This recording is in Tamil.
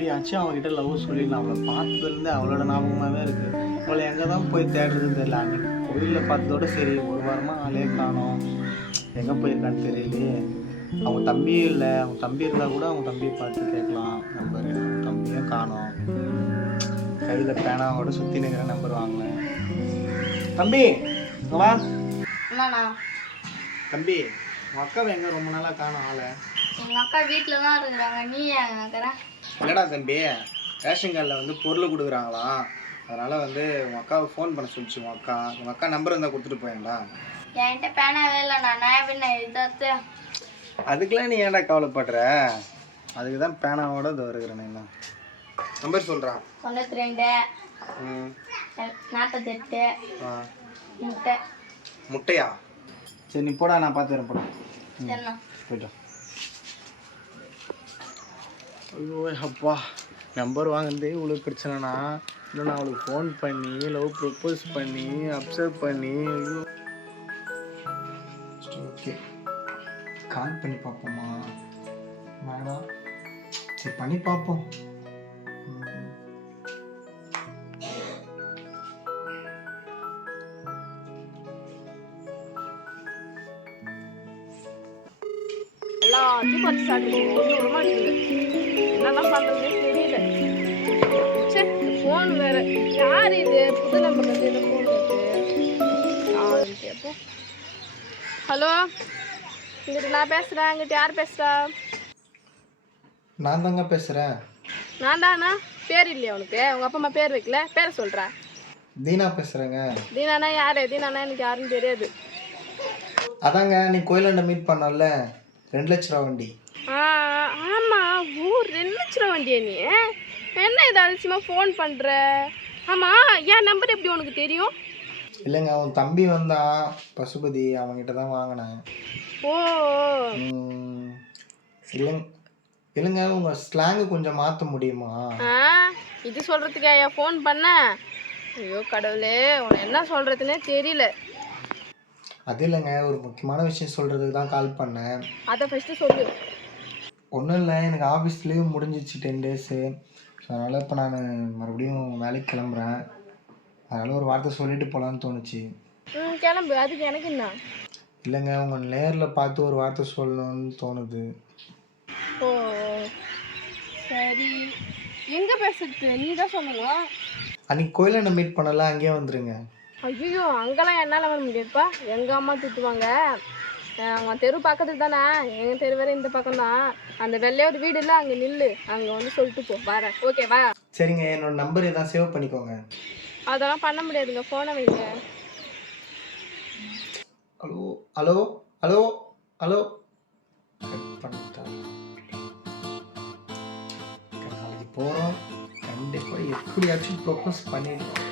எப்படியாச்சும் அவங்ககிட்ட லவ் சொல்லிடலாம் அவளை பார்த்ததுலேருந்து அவளோட ஞாபகமாகவே இருக்குது அவளை எங்கே தான் போய் தேடுறதுன்னு தெரியல. அன்னைக்கு கோயிலில் பார்த்ததோட சரி ஒரு வாரமாக ஆளே காணோம். எங்கே போயிருக்கான்னு தெரியலையே. அவங்க தம்பியும் இல்லை. அவங்க தம்பி இருந்தால் கூட அவங்க தம்பியை பார்த்து கேட்கலாம். நம்பர் தம்பியும் காணோம். கையில் பேனாவோட சுற்றி நிற்கிற நம்பர் வாங்கினேன். தம்பி வா. தம்பி உங்கள் அக்காவை எங்கே ரொம்ப நாளாக காணோம் ஆளை? எங்கள் அக்கா வீட்டில் தான் இருக்கிறாங்க. நீ ஏன் இருக்கிற? இல்லைடா தம்பி? ரேஷன் கார்டில் வந்து பொருள் கொடுக்குறாங்களாம் அதனால் வந்து உங்கள் அக்காவை ஃபோன் பண்ண சொல்லிச்சு உங்கள் அக்கா. உங்கள் அக்கா நம்பர் இருந்தால் கொடுத்துட்டு போயேன்டா. என்கிட்ட பேனாவே இல்லைண்ணா நான் பின்ன இதாத்து அதுக்கெலாம் நீ ஏன்டா கவலைப்படுற? அதுக்கு தான் பேனாவோட இது வருகிறேன் என்ன நம்பர் சொல்கிறான் தொண்ணூற்றி ரெண்டு ம். நாற்பத்தெட்டு ஆ. முட்டை. முட்டையா? சரி நீ போடா நான் பார்த்துக்கிறேன் போடா. சரிண்ணா. போயிட்டோம் ஐயோ அப்பா. நம்பர் வாங்குறதே இவ்வளோ பிரச்சனைனா இன்னும் நான் அவளுக்கு ஃபோன் பண்ணி லவ் ப்ரப்போஸ் பண்ணி அப்சர்வ் பண்ணி ஐயோ. ஓகே கால் பண்ணி பார்ப்போமா? வேணாம் சரி பண்ணி பார்ப்போம். பார்த்து சாப்பிட்டு என்னதான் பண்றதுன்னு தெரியல சே ஃபோன் வேற யார் இது புது நம்பர்ல இருந்து இந்த ஃபோன் வருது கேட்போம் ஹலோ இங்கிட்டு நான் பேசுறேன். இங்கிட்டு யார் பேசுறா நான் தாங்க பேசுகிறேன் நான் தானா பேர் இல்லையா உனக்கு? உங்க அப்பா அம்மா பேர் வைக்கல. பேரை சொல்றா. தீனா பேசுகிறேங்க தீனானா யாரு? தீனானா எனக்கு யாருன்னு தெரியாது. அதாங்க நீ கோயிலாண்ட மீட் பண்ணல ரெண்டு லட்ச ரூபா வண்டி. ஆ ஆமா ஓ ரெண்டு லட்ச ரூபா வண்டியா நீ? என்ன இது அதிசயமா ஃபோன் பண்ற? ஆமா என் நம்பர் எப்படி உனக்கு தெரியும்? இல்லைங்க அவன் தம்பி வந்தான். பசுபதி அவன்கிட்ட தான் வாங்கினேன் ஓ. இல்லைங்க இல்லைங்க உங்கள் ஸ்லாங்கு கொஞ்சம் மாற்ற முடியுமா? இது சொல்றதுக்கா என் ஃபோன் பண்ண? ஐயோ கடவுளே உன்னை என்ன சொல்றதுன்னே தெரியல. அது இல்லைங்க ஒரு முக்கியமான விஷயம் சொல்கிறதுக்கு தான் கால் பண்ணேன். அதை ஃபர்ஸ்ட் சொல்லு. ஒன்றும் இல்லை எனக்கு ஆஃபீஸ் லீவ் முடிஞ்சிச்சு டென் டேஸு ஸோ அதனால் இப்போ நான் மறுபடியும் வேலைக்கு கிளம்புறேன். அதனால் ஒரு வார்த்தை சொல்லிட்டு போகலான்னு தோணுச்சு. ம் கிளம்பு. அதுக்கு எனக்கு என்ன? இல்லைங்க உங்கள் நேரில் பார்த்து ஒரு வார்த்தை சொல்லணும்னு தோணுது. ஓ சரி. எங்க பேசுறது? நீ தான் சொல்லணும் அன்றைக்கி கோயிலாண்ட மீட் பண்ணல அங்கேயே வந்துருங்க. ஐயோ அங்கெல்லாம் என்னால் வர முடியாதுப்பா. எங்கள் அம்மா திட்டுவாங்க. அவங்க தெரு பக்கத்துல தானே. எங்கள் தெரு வேற இந்த பக்கம் தான் அந்த வெள்ளையோட வீடு இல்லை அங்கே நில்லு. அங்கே வந்து சொல்லிட்டு போ. வரேன் ஓகே வா சரிங்க என்னோட நம்பர் எதாவது சேவ் பண்ணிக்கோங்க. அதெல்லாம் பண்ண முடியாதுங்க. ஃபோனை வைங்க. Hello hello hello hello. நாளைக்கு போகிறோம் கண்டிப்பாக எப்படியாச்சும் ப்ரொப்போஸ் பண்ணிடுவோம்.